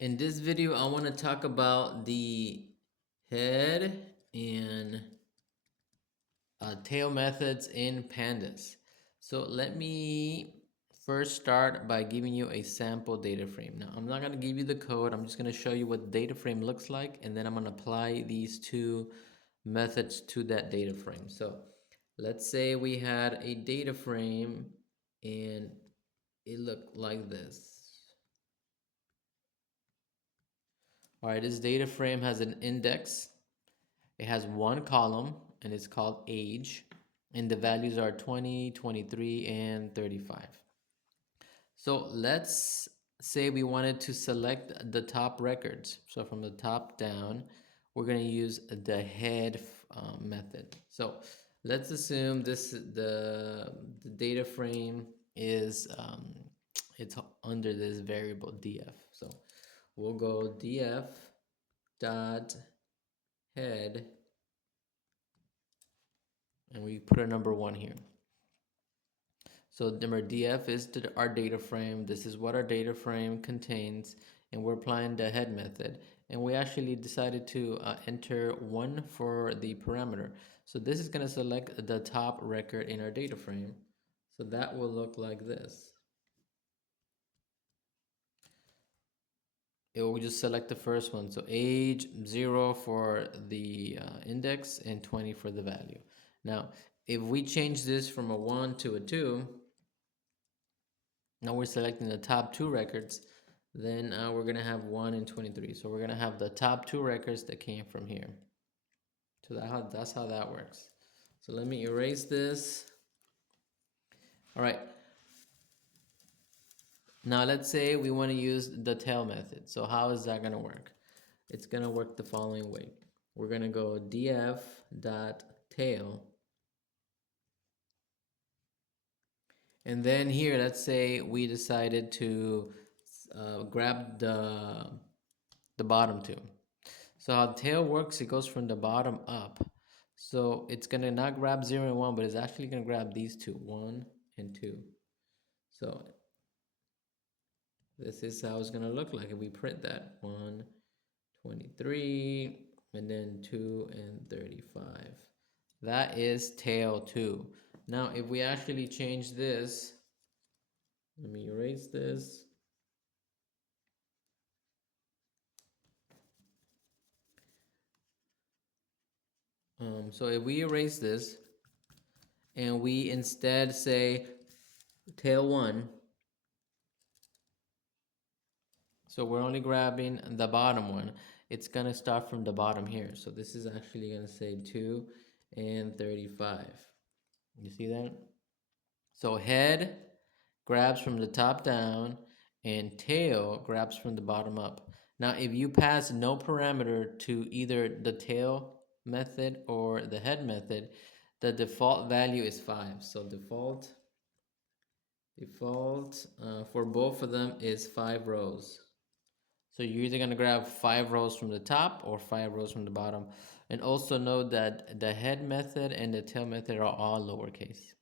In this video, I want to talk about the head and tail methods in Pandas. So let me first start by giving you a sample data frame. Now, I'm not going to give you the code. I'm just going to show you what the data frame looks like, and then I'm going to apply these two methods to that data frame. So let's say we had a data frame and it looked like this. All right, this data frame has an index. It has one column and it's called age, and the values are 20, 23, and 35. So let's say we wanted to select the top records. So from the top down, we're going to use the head method. So let's assume the data frame is it's under this variable df. So we'll go df dot head, and we put a number 1 here. So number df is our data frame. This is what our data frame contains, and we're applying the head method. And we actually decided to enter 1 for the parameter. So this is going to select the top record in our data frame. So that will look like this. It will just select the first one. So age 0 for the index and 20 for the value. Now, if we change this from a 1 to a 2, now we're selecting the top 2 records, then we're going to have 1 and 23. So we're going to have the top 2 records that came from here. So that's how that works. So let me erase this. All right. Now let's say we want to use the tail method. So how is that going to work? It's going to work the following way. We're going to go df.tail. And then here, let's say we decided to grab the bottom 2. So how tail works, it goes from the bottom up. So it's gonna not grab 0 and 1, but it's actually gonna grab these two, 1 and 2. So this is how it's gonna look like if we print that. 1, 23, and then 2 and 35. That is tail 2. Now if we actually change this, let me erase this. So if we erase this and we instead say tail 1, so we're only grabbing the bottom one, it's going to start from the bottom here. So this is actually going to say 2 and 35. You see that? So head grabs from the top down and tail grabs from the bottom up. Now if you pass no parameter to either the tail method or the head method, the default value is 5. So default for both of them is 5 rows. So you're either going to grab 5 rows from the top or 5 rows from the bottom. And also note that the head method and the tail method are all lowercase.